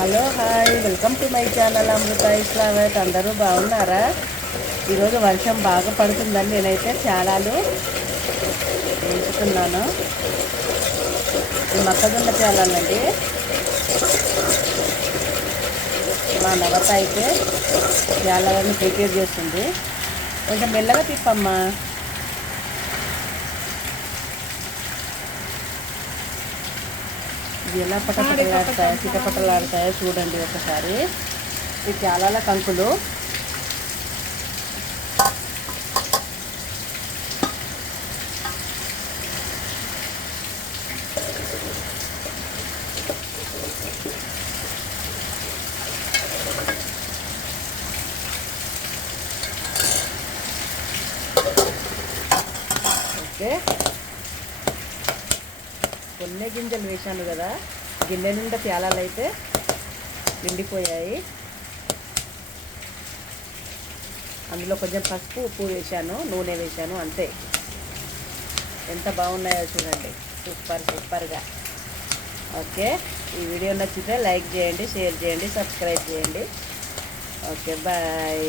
Hello hi welcome to my channel Amrutha Islavath. అందరూ బాగున్నారా? ఈరోజు వర్షం బాగా పడుతుందని నేనైతే చాలాలు వేసుకున్నాను. ఈ మొక్కజొన్న చాలాలండి. మా నవత అయితే చాలాలను ప్రిపేర్ చేస్తుంది. కొంచెం మెల్లగా తిప్పమ్మా. ఇది ఎలా పటపటలాడతాయో చిటపటలాడతాయో చూడండి ఒకసారి. ఇది చాలా కంకులు. ఓకే, కొన్ని గింజలు వేసాను కదా, గిన్నె నిండా ప్యాలాలు అయితే నిండిపోయాయి. అందులో కొంచెం పసుపు ఉప్పు వేశాను, నూనె వేశాను, అంతే. ఎంత బాగున్నాయో చూడండి, సూపర్గా. ఓకే, ఈ వీడియో నచ్చితే లైక్ చేయండి, షేర్ చేయండి, సబ్స్క్రైబ్ చేయండి. Okay, bye.